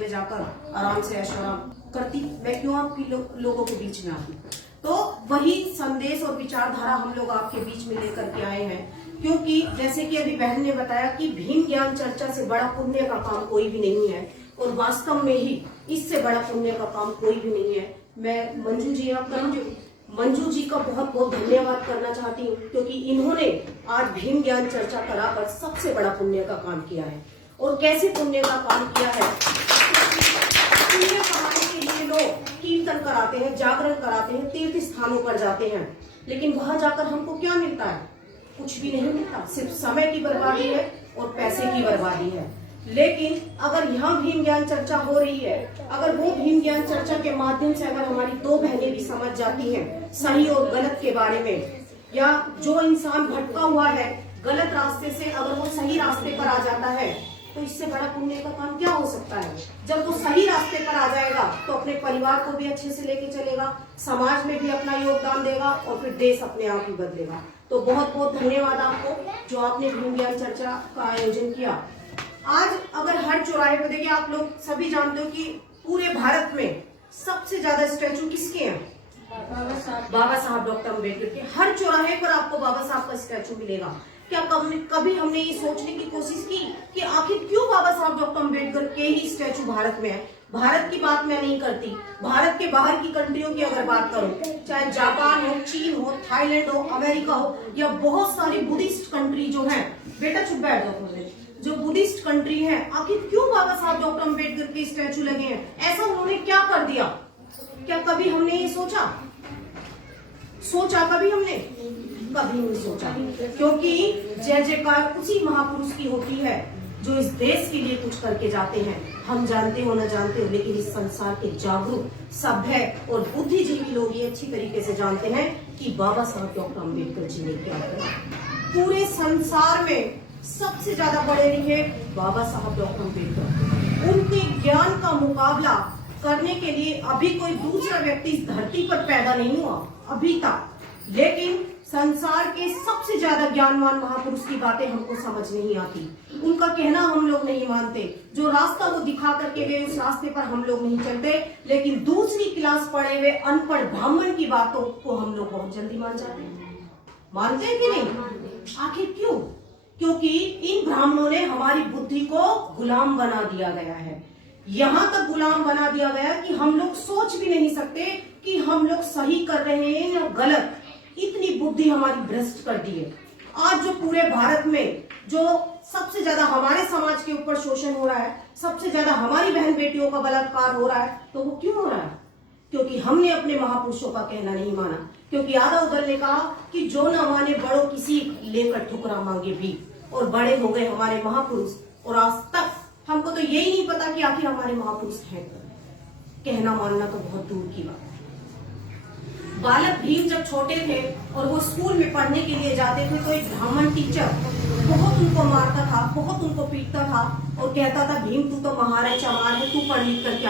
में जाकर आराम से ऐशोआराम करती, मैं क्यों आपकी लोगों के बीच में आती। तो वही संदेश और विचारधारा हम लोग आपके बीच में लेकर के आए हैं, क्योंकि जैसे कि अभी बहन ने बताया कि भीम ज्ञान चर्चा से बड़ा पुण्य का काम कोई भी नहीं है, और वास्तव में ही इससे बड़ा पुण्य का काम कोई भी नहीं है। मैं मंजू जी का बहुत बहुत धन्यवाद करना चाहती हूँ, क्योंकि इन्होंने आज भीम ज्ञान चर्चा कराकर सबसे बड़ा पुण्य का काम किया है। और कैसे पुण्य का काम किया है, पुण्य कमाने के लिए लोग कीर्तन कराते हैं, जागरण कराते हैं, तीर्थ स्थानों पर जाते हैं, लेकिन वहां जाकर हमको क्या मिलता है? कुछ भी नहीं मिलता, सिर्फ समय की बर्बादी है और पैसे की बर्बादी है। लेकिन अगर यहाँ भीम ज्ञान चर्चा हो रही है, अगर वो भीम ज्ञान चर्चा के माध्यम से अगर हमारी दो बहनें भी समझ जाती हैं सही और गलत के बारे में, या जो इंसान भटका हुआ है गलत रास्ते से अगर वो सही रास्ते पर आ जाता है, तो इससे बड़ा पुण्य का काम क्या हो सकता है। जब वो सही रास्ते पर आ जाएगा तो अपने परिवार को भी अच्छे से लेके चलेगा, समाज में भी अपना योगदान देगा, और फिर देश अपने आप ही बदलेगा। तो बहुत बहुत धन्यवाद आपको जो आपने भीम ज्ञान चर्चा का आयोजन किया। आज अगर हर चौराहे पर देखिए, आप लोग सभी जानते हो कि पूरे भारत में सबसे ज्यादा स्टैचू किसके हैं? बाबा साहब डॉक्टर अम्बेडकर के। हर चौराहे पर आपको बाबा साहब का स्टैचू मिलेगा। क्या कभी हमने ये सोचने की कोशिश की कि आखिर क्यों बाबा साहब डॉक्टर अम्बेडकर के ही स्टैचू भारत में है? भारत की बात मैं नहीं करती, भारत के बाहर की कंट्रियों की अगर बात करूं, चाहे जापान हो, चीन हो, थाईलैंड हो, अमेरिका हो, या बहुत सारी बुद्धिस्ट कंट्री जो है, बेटा चुप बैठ जाओ, जो बुद्धिस्ट कंट्री है, आखिर क्यों बाबा साहब डॉक्टर अम्बेडकर के स्टैचू लगे हैं? ऐसा उन्होंने क्या कर दिया? क्या कभी हमने ये सोचा कभी हमने? कभी नहीं सोचा, क्योंकि जय जयकार उसी महापुरुष की होती है जो इस देश के लिए कुछ करके जाते हैं। हम जानते हो न जानते हो, लेकिन इस संसार के जागरूक, सभ्य और बुद्धिजीवी लोग ये अच्छी तरीके से जानते हैं कि बाबा साहब डॉक्टर अम्बेडकर जी ने क्या किया। पूरे संसार में सबसे ज्यादा पढ़े लिखे बाबा साहब डॉक्टर अम्बेडकर। उनके ज्ञान का मुकाबला करने के लिए अभी कोई दूसरा व्यक्ति इस धरती पर पैदा नहीं हुआ अभी तक, लेकिन संसार के सबसे ज्यादा ज्ञानवान महापुरुष की बातें हमको समझ नहीं आती, उनका कहना हम लोग नहीं मानते। जो रास्ता वो दिखा करके गए उस रास्ते पर हम लोग नहीं चलते, लेकिन दूसरी क्लास पढ़े हुए अनपढ़ ब्राह्मण की बातों को हम लोग बहुत जल्दी मान जाते हैं। मानते हैं कि नहीं? आखिर क्यों? क्योंकि इन ब्राह्मणों ने हमारी बुद्धि को गुलाम बना दिया गया है। यहाँ तक गुलाम बना दिया गया कि हम लोग सोच भी नहीं सकते कि हम लोग सही कर रहे हैं या गलत। इतनी बुद्धि हमारी भ्रष्ट कर दी है। आज जो पूरे भारत में जो सबसे ज्यादा हमारे समाज के ऊपर शोषण हो रहा है, सबसे ज्यादा हमारी बहन बेटियों का बलात्कार हो रहा है, तो वो क्यों हो रहा है? क्योंकि हमने अपने महापुरुषों का कहना नहीं माना। क्योंकि यादव दल ने कहा कि जो न माने बड़ों किसी लेकर ठुकरा मांगे भी, और बड़े हो गए हमारे महापुरुष, और आज तक हमको तो यही नहीं पता कि आखिर हमारे महापुरुष हैं। कहना मानना तो बहुत दूर की बात है। बालक भीम जब छोटे थे और वो स्कूल में पढ़ने के लिए जाते थे, तो एक ब्राह्मण टीचर बहुत उनको मारता था, बहुत उनको पीटता था, और कहता था भीम तू तो महाराज चमार है, तू पढ़ लिख कर क्या